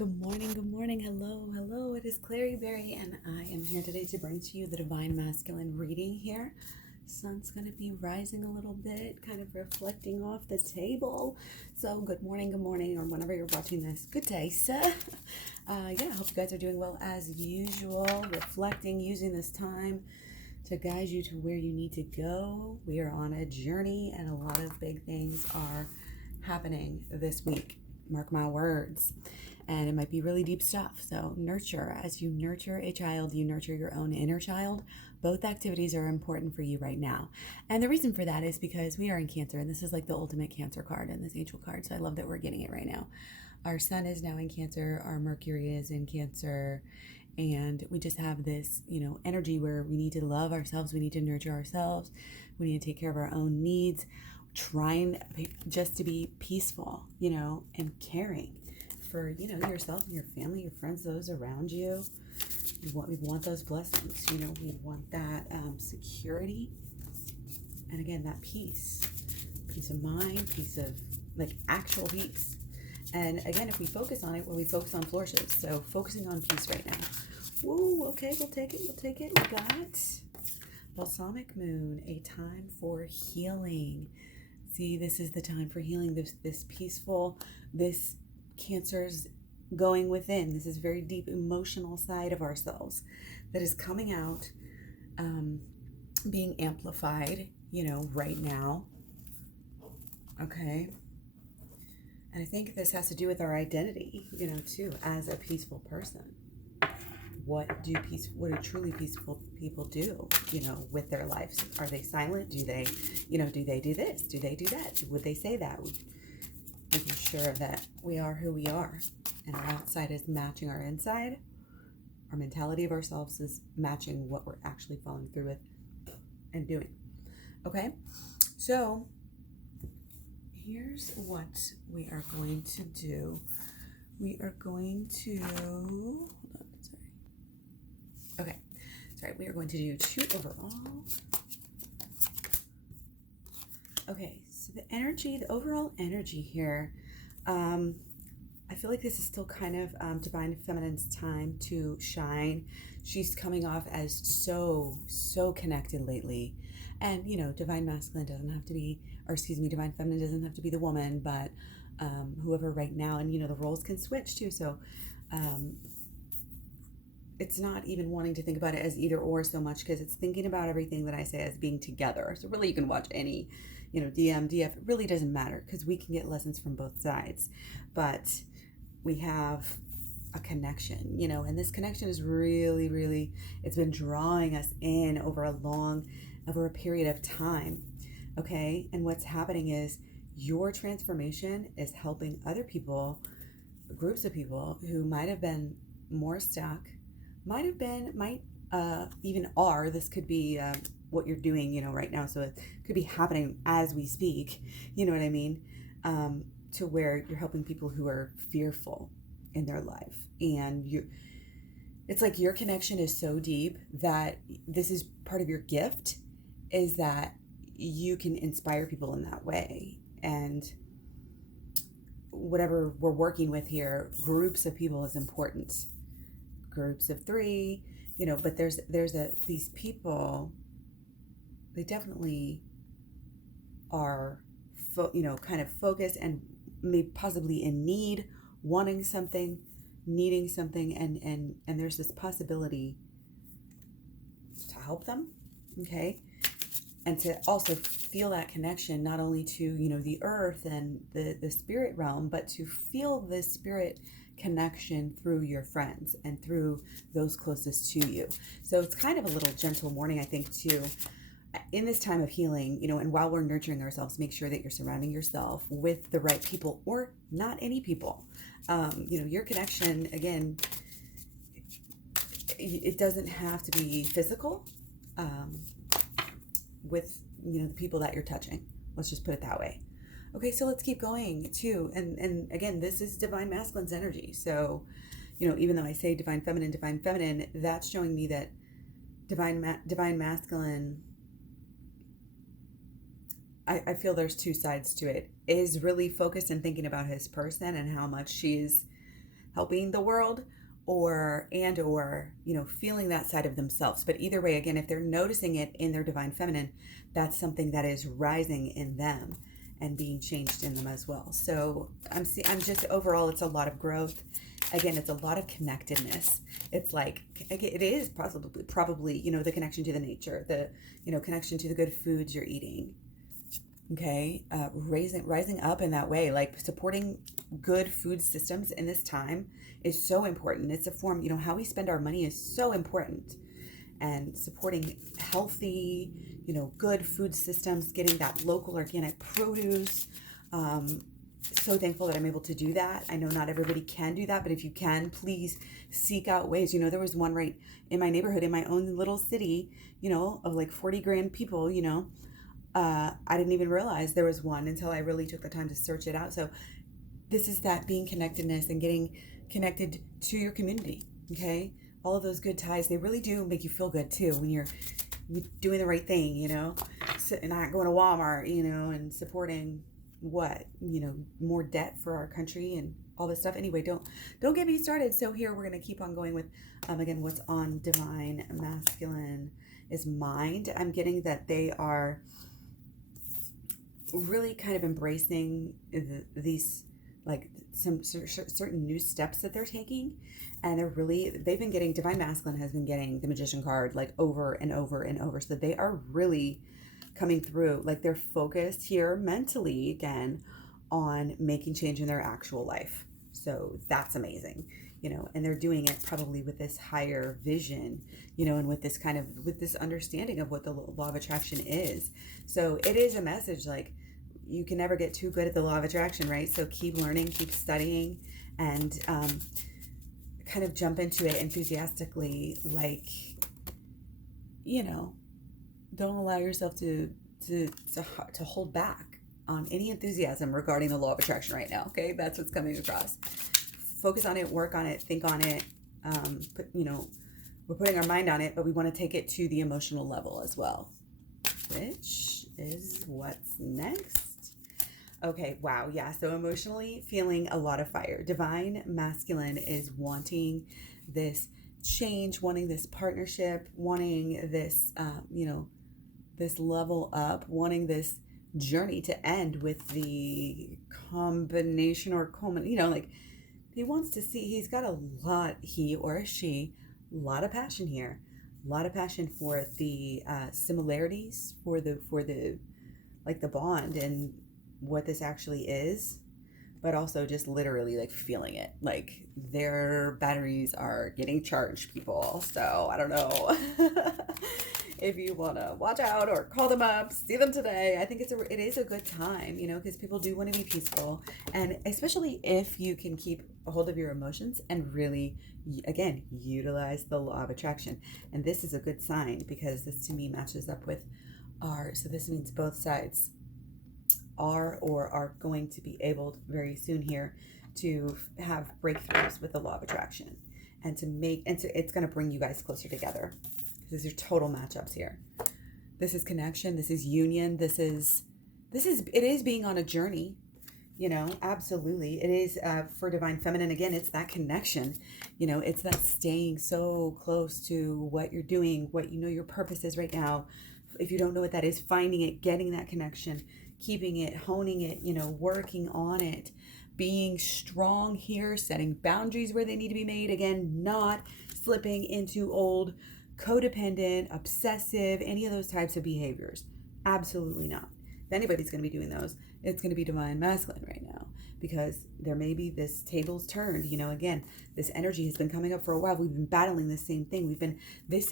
Good morning, good morning. Hello. It is Klaireeberry, and I am here today to bring to you the Divine Masculine reading here. Sun's going to be rising a little bit, kind of reflecting off the table. So good morning, or whenever you're watching this, good day, sir. I hope you guys are doing well as usual, reflecting, using this time to guide you to where you need to go. We are on a journey, and a lot of big things are happening this week. Mark my words. And it might be really deep stuff. So nurture. As you nurture a child, you nurture your own inner child. Both activities are important for you right now. And the reason for that is because we are in Cancer, and this is like the ultimate Cancer card in this angel card. So I love that we're getting it right now. Our sun is now in Cancer. Our Mercury is in Cancer. And we just have this, energy where we need to love ourselves. We need to nurture ourselves. We need to take care of our own needs. Trying just to be peaceful, and caring for, yourself and your family, your friends, those around you. We want those blessings, we want that security. And again, that peace of mind, peace of actual peace. And again, if we focus on it, we focus on flourishes. So focusing on peace right now. Woo, okay, we'll take it. We got Balsamic Moon, a time for healing. See, this is the time for healing, this peaceful, this Cancer's going within. This is very deep emotional side of ourselves that is coming out, being amplified, right now. Okay. And I think this has to do with our identity, too, as a peaceful person. What do truly peaceful people do, with their lives? Are they silent? Do they, do they do this? Do they do that? Would they say that? Making sure that we are who we are, and our outside is matching our inside. Our mentality of ourselves is matching what we're actually following through with and doing. Okay, so here's what we are going to do. We are going to, we are going to do 2 overall. Okay, so the overall energy here, I feel like this is still kind of Divine Feminine's time to shine. She's coming off as so connected lately. And, Divine Masculine doesn't have to be, Divine Feminine doesn't have to be the woman, but whoever right now, and, the roles can switch too. So, it's not even wanting to think about it as either or so much, because it's thinking about everything that I say as being together. So really you can watch any, DM, DF, it really doesn't matter, because we can get lessons from both sides. But we have a connection, and this connection is really, it's been drawing us in over a period of time. Okay. And what's happening is your transformation is helping other people, groups of people who might have been more stuck, even are. This could be what you're doing, right now. So it could be happening as we speak, you know what I mean? To where you're helping people who are fearful in their life. And it's like your connection is so deep that this is part of your gift, is that you can inspire people in that way. And whatever we're working with here, groups of people is important. Groups of 3, but there's these people, they definitely are kind of focused and maybe possibly in need, wanting something, needing something, and there's this possibility to help them. Okay. And to also feel that connection, not only to the earth and the spirit realm, but to feel the spirit connection through your friends and through those closest to you. So it's kind of a little gentle warning, I think, too, in this time of healing, and while we're nurturing ourselves, make sure that you're surrounding yourself with the right people, or not any people. Your connection, again, it doesn't have to be physical, with, the people that you're touching. Let's just put it that way. Okay, so let's keep going too. And again, this is Divine Masculine's energy. So, even though I say Divine Feminine, that's showing me that Divine Masculine, I feel there's 2 sides to it, is really focused and thinking about his person and how much she's helping the world, or feeling that side of themselves. But either way, again, if they're noticing it in their divine feminine, that's something that is rising in them and being changed in them as well. So I'm just overall, it's a lot of growth. Again, it's a lot of connectedness. It's like, it is probably, the connection to the nature, the, connection to the good foods you're eating. Okay. Rising up in that way, like supporting good food systems in this time is so important. It's a form, how we spend our money is so important, and supporting healthy, good food systems, getting that local organic produce. So thankful that I'm able to do that. I know not everybody can do that, but if you can, please seek out ways. There was one right in my neighborhood, in my own little city, of like 40 grand people, I didn't even realize there was one until I really took the time to search it out. So this is that being connectedness and getting connected to your community. Okay. All of those good ties, they really do make you feel good too when you're doing the right thing, so, not going to Walmart, and supporting more debt for our country and all this stuff. Anyway, don't get me started. So here we're going to keep on going with, again, what's on divine masculine is mind. I'm getting that they are really kind of embracing these, like some certain new steps that they're taking. And they've been getting, divine masculine has been getting the magician card like over and over and over. So they are really coming through, like they're focused here mentally again on making change in their actual life. So that's amazing, and they're doing it probably with this higher vision, and with this understanding of what the law of attraction is. So it is a message like you can never get too good at the law of attraction, right? So keep learning, keep studying, and kind of jump into it enthusiastically, like, don't allow yourself to hold back on any enthusiasm regarding the law of attraction right now. Okay, that's what's coming across. Focus on it, work on it, think on it. We're putting our mind on it, but we want to take it to the emotional level as well, which is what's next. Okay, wow, yeah. So emotionally feeling a lot of fire. Divine masculine is wanting this change, wanting this partnership, wanting this, this level up, wanting this journey to end with the combination or culmination, like he wants to see, he's got a lot, he or she, a lot of passion here, a lot of passion for the similarities, for the like the bond and what this actually is, but also just literally like feeling it, like their batteries are getting charged, people. So I don't know if you want to watch out or call them up, see them today. I think it is a good time, because people do want to be peaceful, and especially if you can keep a hold of your emotions and really, again, utilize the law of attraction. And this is a good sign because this to me matches up with so this means both sides are going to be able very soon here to have breakthroughs with the law of attraction, and it's going to bring you guys closer together. These are total matchups here. This is connection. This is union. It is being on a journey, absolutely. It is for divine feminine. Again, it's that connection, it's that staying so close to what you're doing, what your purpose is right now. If you don't know what that is, finding it, getting that connection, keeping it, honing it, working on it, being strong here, setting boundaries where they need to be made. Again, not slipping into old codependent, obsessive, any of those types of behaviors. Absolutely not. If anybody's going to be doing those, it's going to be divine masculine right now, because there may be this tables turned. Again, this energy has been coming up for a while. We've been battling the same thing. This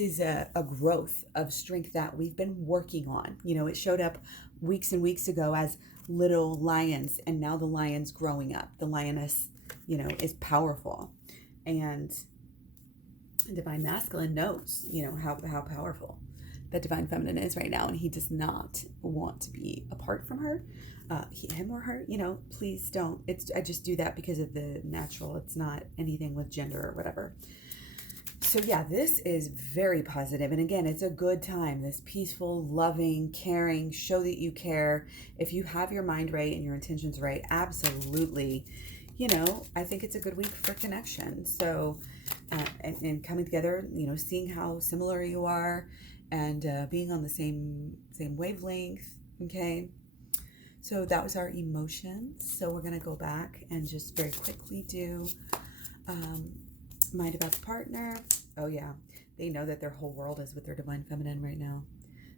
is a growth of strength that we've been working on. It showed up weeks and weeks ago as little lions, and now the lion's growing up. The lioness, is powerful, and divine masculine knows, how powerful that divine feminine is right now, and he does not want to be apart from her, him or her. Please don't. I just do that because of the natural. It's not anything with gender or whatever. So yeah, this is very positive. And again, it's a good time. This peaceful, loving, caring, show that you care. If you have your mind right and your intentions right, absolutely, I think it's a good week for connection. So, and coming together, seeing how similar you are, and being on the same wavelength. Okay. So that was our emotions. So we're going to go back and just very quickly do mind about the partner. Oh yeah, they know that their whole world is with their divine feminine right now.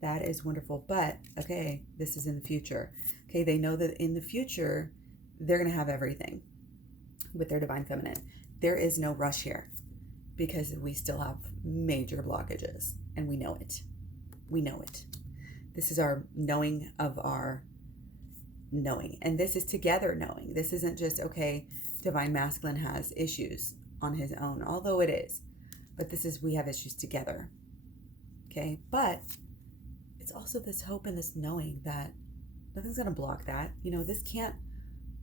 That is wonderful. But okay, this is in the future. Okay, they know that in the future they're going to have everything with their divine feminine. There is no rush here because we still have major blockages, and we know it. We know it. This is our knowing of our knowing, and this is together knowing. This isn't just, okay, divine masculine has issues on his own, although it is, but this is, we have issues together. Okay, but it's also this hope and this knowing that nothing's going to block that.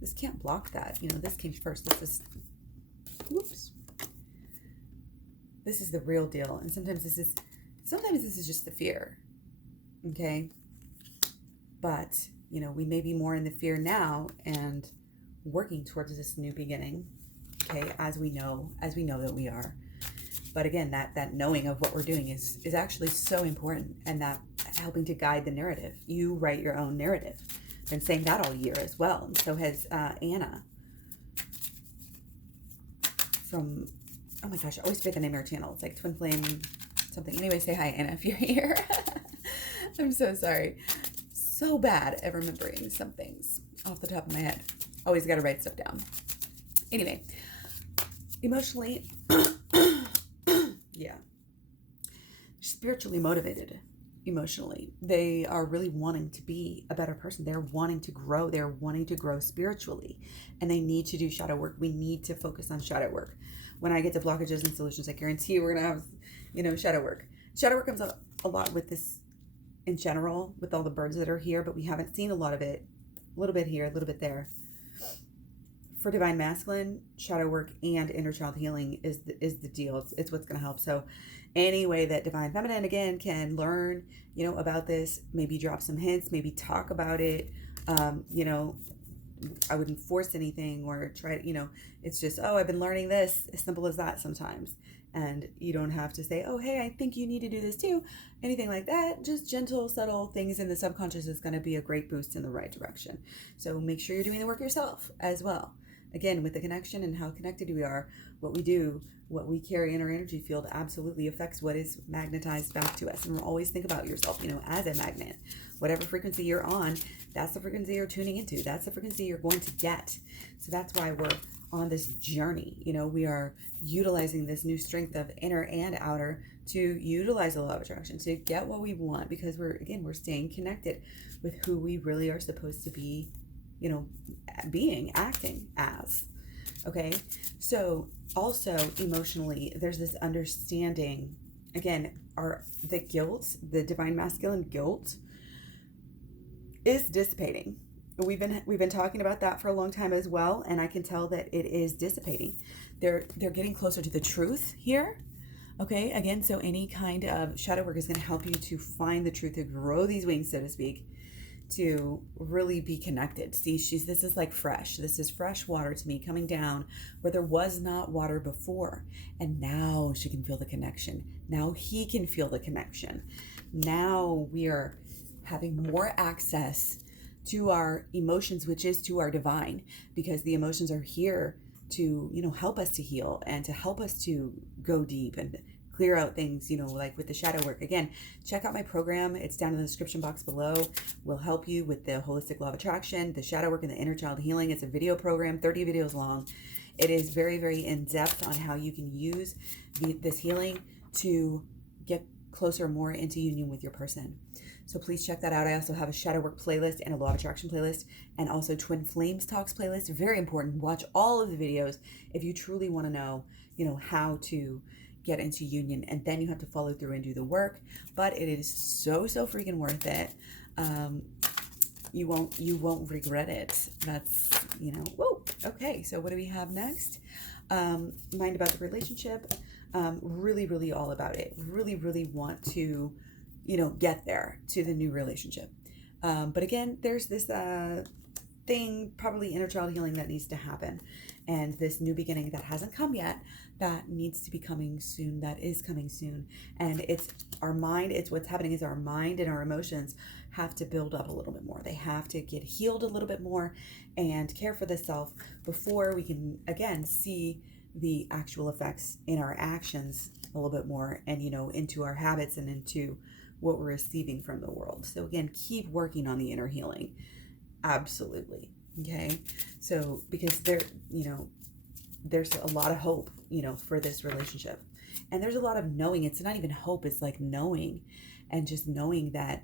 This can't block that. This came first. This is the real deal. And sometimes this is just the fear. Okay. But, we may be more in the fear now and working towards this new beginning. Okay. As we know that we are. But again, that knowing of what we're doing is actually so important, and that helping to guide the narrative. You write your own narrative. Been saying that all year as well. And so has Anna from, oh my gosh, I always forget the name of her channel. It's like Twin Flame something. Anyway, say hi, Anna, if you're here. I'm so sorry. So bad at remembering some things off the top of my head. Always got to write stuff down. Anyway, emotionally, yeah, spiritually motivated. Emotionally, they are really wanting to be a better person. They're wanting to grow. They're wanting to grow spiritually, and they need to do shadow work. We need to focus on shadow work. When I get to blockages and solutions, I guarantee you we're gonna have, shadow work. Shadow work comes up a lot with this in general, with all the birds that are here, but we haven't seen a lot of it. A little bit here, a little bit there. For divine masculine, shadow work and inner child healing is the deal. It's what's going to help. So any way that divine feminine, again, can learn, about this, maybe drop some hints, maybe talk about it. I wouldn't force anything or try, it's just, oh, I've been learning this, as simple as that sometimes. And you don't have to say, oh, hey, I think you need to do this too. Anything like that. Just gentle, subtle things in the subconscious is going to be a great boost in the right direction. So make sure you're doing the work yourself as well. Again, with the connection and how connected we are, what we do, what we carry in our energy field absolutely affects what is magnetized back to us. And we'll always think about yourself, as a magnet. Whatever frequency you're on, that's the frequency you're tuning into. That's the frequency you're going to get. So that's why we're on this journey. We are utilizing this new strength of inner and outer to utilize the law of attraction, to get what we want, because we're staying connected with who we really are supposed to be, acting as. Okay. So also emotionally, there's this understanding, again, the guilt, the divine masculine guilt is dissipating. We've been talking about that for a long time as well, and I can tell that it is dissipating. They're getting closer to the truth here. Okay, again, so any kind of shadow work is going to help you to find the truth, to grow these wings, so to speak, to really be connected. See, this is like fresh. This is fresh water to me coming down where there was not water before. And now she can feel the connection. Now he can feel the connection. Now we are having more access to our emotions, which is to our divine, because the emotions are here to, help us to heal and to help us to go deep and clear out things, like with the shadow work. Again, check out my program. It's down in the description box below. We'll help you with the holistic law of attraction, the shadow work, and the inner child healing. It's a video program, 30 videos long. It is very, very in-depth on how you can use this healing to get closer, more into union with your person. So please check that out. I also have a shadow work playlist and a law of attraction playlist, and also Twin Flames Talks playlist. Very important. Watch all of the videos if you truly want to know, how to get into union, and then you have to follow through and do the work. But it is so freaking worth it. You won't regret it. That's, whoa. Okay. So what do we have next? Mind about the relationship. Really all about it. Really want to, get there to the new relationship. But again, there's this thing, probably inner child healing, that needs to happen. and this new beginning that hasn't come yet, that needs to be coming soon, that is coming soon. And it's our mind, it's what's happening is our mind and our emotions have to build up a little bit more. They have to get healed a little bit more and care for the self before we can, again, see the actual effects in our actions a little bit more, and, you know, into our habits and into what we're receiving from the world. So again, keep working on the inner healing. Absolutely. Okay. So because there, you know, there's a lot of hope, you know, for this relationship. And there's a lot of knowing. It's not even hope. It's like knowing, and just knowing that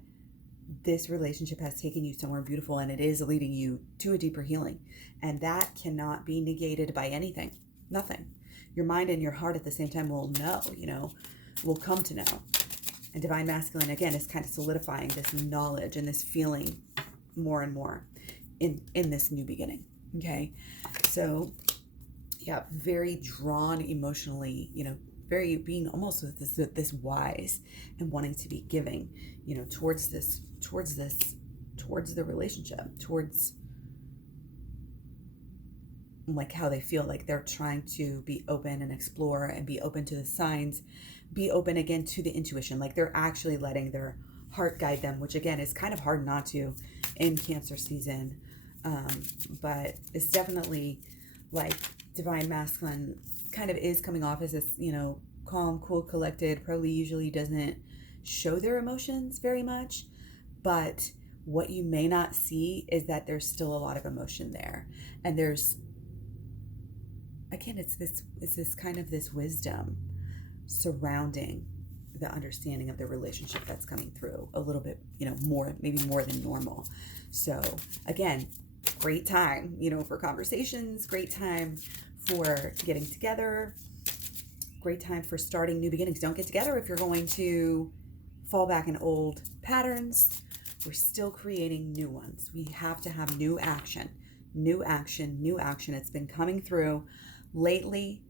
this relationship has taken you somewhere beautiful, and it is leading you to a deeper healing. And that cannot be negated by anything. Nothing. Your mind and your heart at the same time will know, you know, will come to know. And Divine Masculine, again, is kind of solidifying this knowledge and this feeling more and more in this new beginning. Okay. So yeah, very drawn emotionally, you know, very being almost this wise and wanting to be giving, you know, towards the relationship, towards like how they feel like they're trying to be open and explore and be open to the signs, be open again to the intuition. Like they're actually letting their heart guide them, which again is kind of hard not to in Cancer season. But it's definitely like Divine Masculine kind of is coming off as this, you know, calm, cool, collected, probably usually doesn't show their emotions very much. But what you may not see is that there's still a lot of emotion there. And there's, again, it's this kind of this wisdom surrounding the understanding of the relationship that's coming through a little bit, you know, more, maybe more than normal. So again, great time, you know, for conversations, great time for getting together, great time for starting new beginnings. Don't get together if you're going to fall back in old patterns. We're still creating new ones. We have to have new action, new action, new action. It's been coming through lately.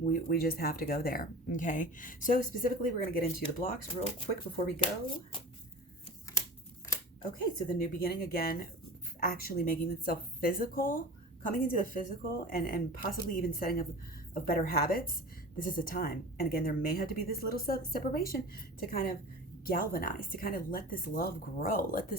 We just have to go there. Okay. So specifically, we're going to get into the blocks real quick before we go. Okay. So the new beginning, again, actually making itself physical, coming into the physical, and possibly even setting up of better habits. This is a time. And again, there may have to be this little separation to kind of galvanize, to kind of let this love grow. Let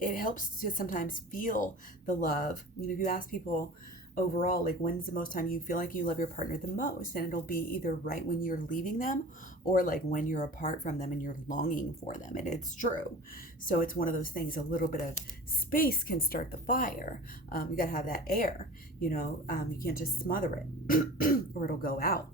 it helps to sometimes feel the love. You know, if you ask people overall, like, when's the most time you feel like you love your partner the most? And it'll be either right when you're leaving them, or like when you're apart from them and you're longing for them. And it's true. So it's one of those things, a little bit of space can start the fire. You got to have that air, you know, you can't just smother it or it'll go out.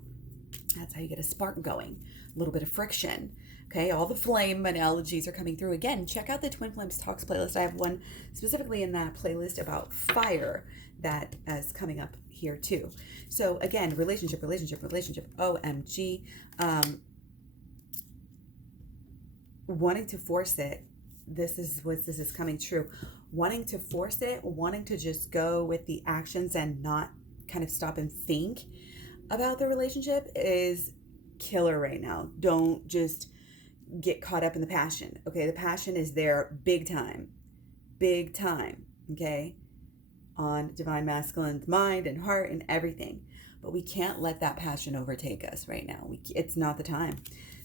That's how you get a spark going, a little bit of friction. Okay, all the flame analogies are coming through. Again, check out the Twin Flames Talks playlist. I have one specifically in that playlist about fire that is coming up here too. So again, relationship, OMG. Wanting to force it. This is coming true. Wanting to force it, wanting to just go with the actions and not kind of stop and think about the relationship is killer right now. Don't just get caught up in the passion. Okay, the passion is there big time, okay, on Divine Masculine's mind and heart and everything. But we can't let that passion overtake us right now. It's not the time.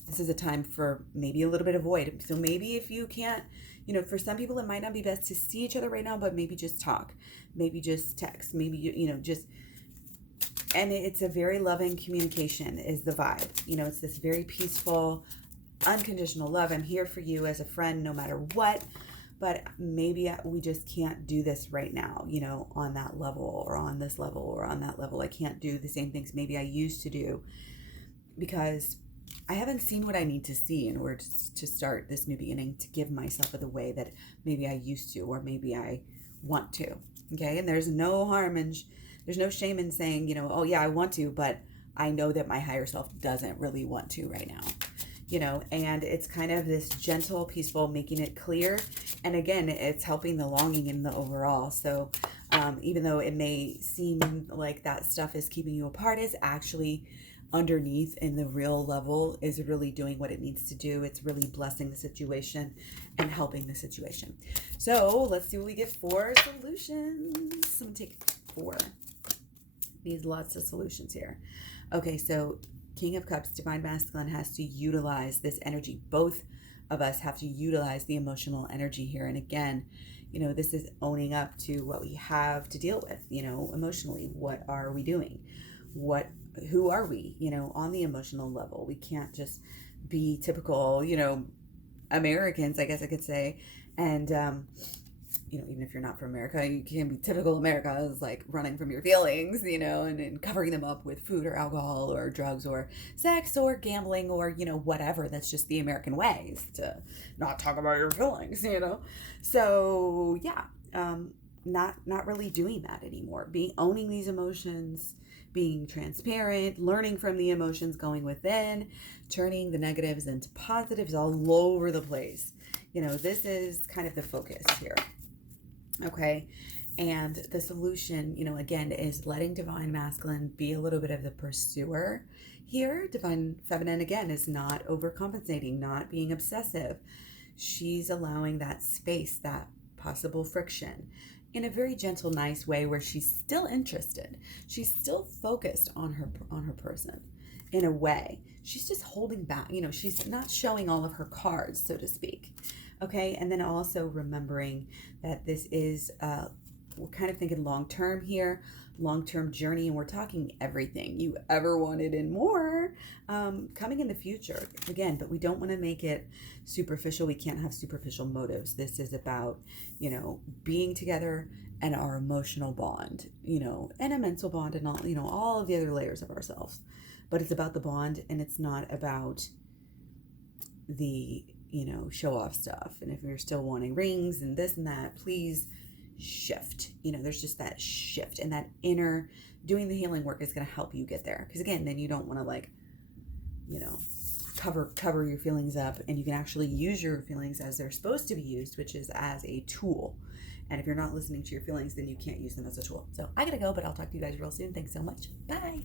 This is a time for maybe a little bit of void. So maybe if you can't, you know, for some people it might not be best to see each other right now, but maybe just talk, maybe just text, maybe you know, just, and it's a very loving communication is the vibe. You know, it's this very peaceful, unconditional love. I'm here for you as a friend no matter what, but maybe we just can't do this right now, you know, on that level or on this level or on that level. I can't do the same things maybe I used to do because I haven't seen what I need to see in order to start this new beginning, to give myself the way that maybe I used to, or maybe I want to. Okay. And there's no harm and there's no shame in saying, you know, oh yeah, I want to, but I know that my higher self doesn't really want to right now. You know, and it's kind of this gentle, peaceful, making it clear. And again, it's helping the longing in the overall. So even though it may seem like that stuff is keeping you apart, is actually underneath in the real level is really doing what it needs to do. It's really blessing the situation and helping the situation. So let's see what we get for solutions. I'm going to take 4. Needs lots of solutions here. Okay, so King of Cups, Divine Masculine, has to utilize this energy. Both of us have to utilize the emotional energy here. And again, this is owning up to what we have to deal with, emotionally. What are we doing? Who are we, on the emotional level? We can't just be typical, Americans, I guess I could say. And, even if you're not from America, you can be typical America, is like running from your feelings, and covering them up with food or alcohol or drugs or sex or gambling or, whatever. That's just the American way, is to not talk about your feelings, So yeah, not really doing that anymore. Owning these emotions, being transparent, learning from the emotions, going within, turning the negatives into positives all over the place. This is kind of the focus here. Okay. And the solution, again, is letting Divine Masculine be a little bit of the pursuer here. Divine Feminine, again, is not overcompensating, not being obsessive. She's allowing that space, that possible friction, in a very gentle, nice way, where she's still interested. She's still focused on her person in a way. She's just holding back, she's not showing all of her cards, so to speak. Okay. And then also remembering that this is, we're kind of thinking long-term here, long-term journey. And we're talking everything you ever wanted and more, coming in the future again, but we don't want to make it superficial. We can't have superficial motives. This is about, being together and our emotional bond, and a mental bond and all, all of the other layers of ourselves, but it's about the bond, and it's not about the, show off stuff. And if you're still wanting rings and this and that, please shift. There's just that shift, and that inner doing the healing work is going to help you get there. Because again, then you don't want to cover your feelings up, and you can actually use your feelings as they're supposed to be used, which is as a tool. And if you're not listening to your feelings, then you can't use them as a tool. So I gotta go, but I'll talk to you guys real soon. Thanks so much. Bye.